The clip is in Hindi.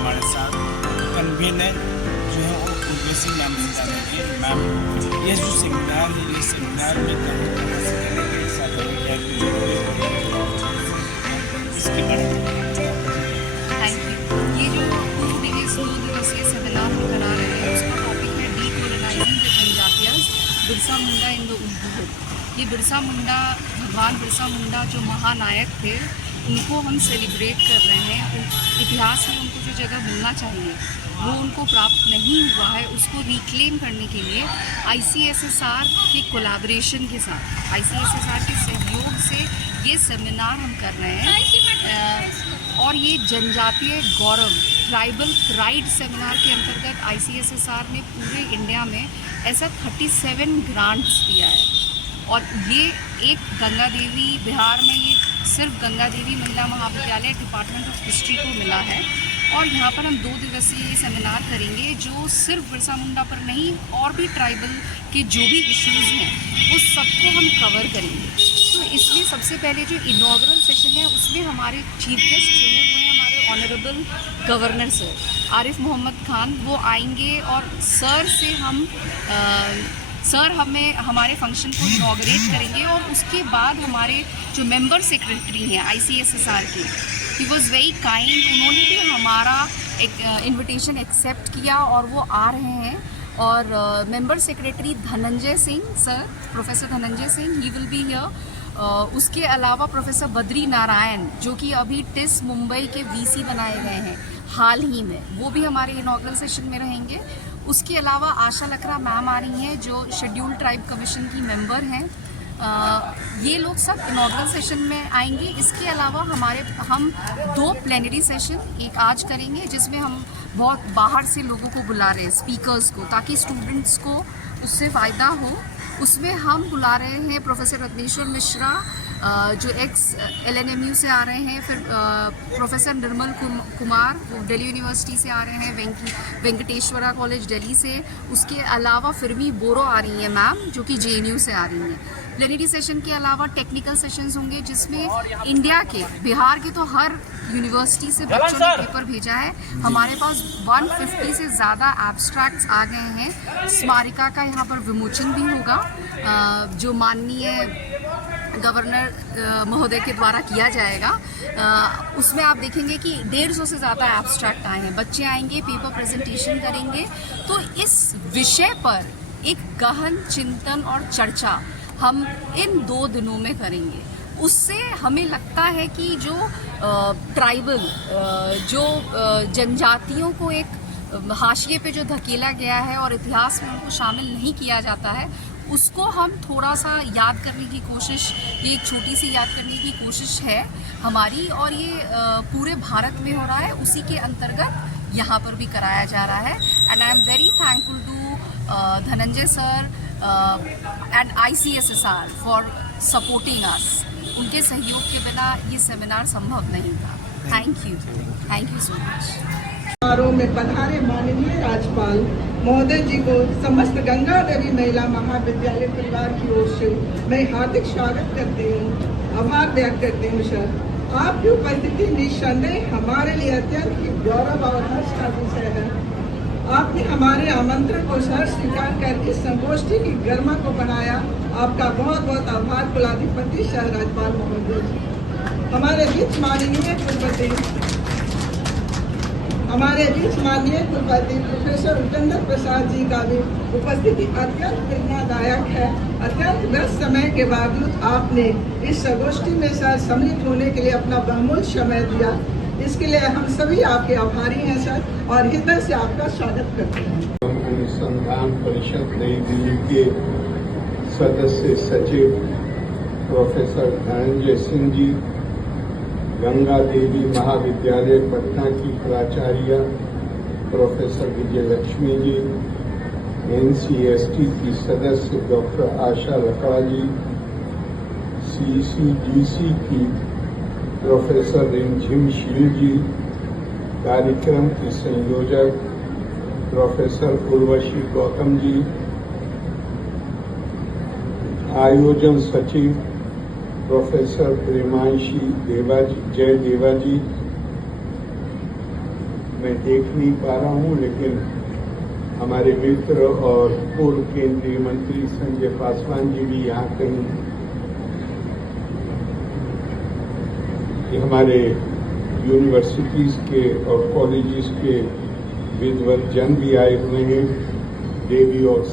हमारे साथ कन्वीनर जो है वो उर्वशी मैम बता देंगे। मैम ये जो सेमिनार है, ये सेमिनार में कहाँ से करेंगे, साथ में क्या कुछ इसके बारे में। Thank you. ये जो 2 दिवसीय सेमिनार हम करा रहे हैं उसका टॉपिक है डीकोलोनाइजिंग द जनजातियाज, बिरसा मुंडा इन द उर्दू। ये बिरसा मुंडा, भगवान बिरसा मुंडा जो महानायक थे, उनको हम सेलिब्रेट कर रहे हैं। इतिहास में उनको जो जगह मिलना चाहिए वो उनको प्राप्त नहीं हुआ है, उसको रिक्लेम करने के लिए ICSSR के कोलैबोरेशन के साथ, ICSSR के सहयोग से ये सेमिनार हम कर रहे हैं। और ये जनजातीय गौरव ट्राइबल प्राइड सेमिनार के अंतर्गत ICSSR ने पूरे इंडिया में ऐसा 37 ग्रांट्स दिया है। और ये एक गंगा देवी, बिहार में ये सिर्फ गंगा देवी महिला महाविद्यालय डिपार्टमेंट ऑफ हिस्ट्री को मिला है। और यहाँ पर हम 2 दिवसीय सेमिनार करेंगे जो सिर्फ बिरसा मुंडा पर नहीं, और भी ट्राइबल के जो भी इश्यूज़ हैं उस सबको हम कवर करेंगे। तो इसमें सबसे पहले जो इनॉग्रल सेशन है उसमें हमारे चीफ गेस्ट जो है वो है हमारे honourable governor sir Arif Mohammad Khan. वो आएंगे और सर से हम सर हमें हमारे फंक्शन को इनॉग्रेट करेंगे। और उसके बाद हमारे जो मेंबर सेक्रेटरी हैं ICSSR के, ही वॉज़ वेरी काइंड, उन्होंने भी हमारा एक इन्विटेशन एक्सेप्ट किया और वो आ रहे हैं। और member secretary Dhananjay Singh sir, professor Dhananjay Singh, he will be here. उसके अलावा प्रोफेसर बद्री नारायण जो कि अभी टिस मुंबई के VC बनाए गए हैं हाल ही में, वो भी हमारे इनॉग्रल सेशन में रहेंगे। उसके अलावा आशा लकड़ा मैम आ रही हैं जो शेड्यूल्ड ट्राइब कमीशन की मेंबर हैं। ये लोग सब इनॉग्रल सेशन में आएंगे। इसके अलावा हम 2 प्लेनरी सेशन एक आज करेंगे जिसमें हम बहुत बाहर से लोगों को बुला रहे हैं, स्पीकर्स को, ताकि स्टूडेंट्स को उससे फ़ायदा हो। उसमें हम बुला रहे हैं प्रोफेसर रत्नेश्वर मिश्रा जो LNMU से आ रहे हैं, फिर प्रोफेसर निर्मल कुमार वो दिल्ली यूनिवर्सिटी से आ रहे हैं, वेंकटेश्वरा कॉलेज दिल्ली से। उसके अलावा फिरमी बोरो आ रही हैं मैम जो कि JNU से आ रही हैं। प्लेनरी सेशन के अलावा टेक्निकल सेशंस होंगे जिसमें इंडिया के, बिहार के तो हर यूनिवर्सिटी से बच्चों ने पेपर भेजा है। हमारे पास 150 से ज़्यादा एब्स्ट्रैक्ट्स आ गए हैं। स्मारिका का यहाँ पर विमोचन भी होगा जो माननीय गवर्नर महोदय के द्वारा किया जाएगा। उसमें आप देखेंगे कि 150 से ज़्यादा एब्स्ट्रैक्ट आए हैं। बच्चे आएंगे, पेपर प्रेजेंटेशन करेंगे। तो इस विषय पर एक गहन चिंतन और चर्चा हम इन 2 दिनों में करेंगे। उससे हमें लगता है कि जो ट्राइबल जो जनजातियों को एक हाशिए पे जो धकेला गया है और इतिहास में उनको शामिल नहीं किया जाता है, उसको हम थोड़ा सा याद करने की कोशिश, ये एक छोटी सी याद करने की कोशिश है हमारी। और ये पूरे भारत में हो रहा है, उसी के अंतर्गत यहाँ पर भी कराया जा रहा है। And I am very thankful to Dhananjay sir and ICSSR for supporting us. उनके सहयोग के बिना ये सेमिनार संभव नहीं था। Thank you so much. समारोह में पधारे माननीय राज्यपाल महोदय जी को समस्त गंगा देवी महिला महाविद्यालय परिवार की ओर से मैं हार्दिक स्वागत करती हूँ, आभार व्यक्त करती हूँ। सर, आपकी उपस्थिति निस्संदेह हमारे लिए अत्यंत ही गौरव और हर्ष का विषय है। आपने हमारे आमंत्रण को सर स्वीकार कर इस संगोष्ठी की गरिमा को बढ़ाया। आपका बहुत बहुत आभार कुलाधिपति सह राज्यपाल महोदय जी। हमारे बीच माननीय कुलपति प्रोफेसर उपेंद्र प्रसाद जी का भी उपस्थिति अत्यंत प्रेरणादायक है। अत्यंत व्यस्त समय के बावजूद आपने इस संगोष्ठी में सर सम्मिलित होने के लिए अपना बहुमूल्य समय दिया। इसके लिए हम सभी आपके आभारी हैं सर, और हृदय से आपका स्वागत करते हैं। अनुसंधान परिषद नई दिल्ली के सदस्य सचिव प्रोफेसर धनंजय सिंह जी, गंगा देवी महाविद्यालय पटना की प्राचार्य प्रोफेसर विजयलक्ष्मी जी, NCST की सदस्य डॉक्टर आशा लकड़ा जी, CCGC की प्रोफेसर रिमझिम शील जी, कार्यक्रम की संयोजक प्रोफेसर उर्वशी गौतम जी, आयोजन सचिव प्रोफेसर प्रेमांशी जय देवा जी, मैं देख नहीं पा रहा हूँ, लेकिन हमारे मित्र और पूर्व केंद्रीय मंत्री संजय पासवान जी भी यहाँ कहीं, हमारे यूनिवर्सिटीज के और कॉलेजेस के विद्वत जन भी आए हुए हैं, देवी और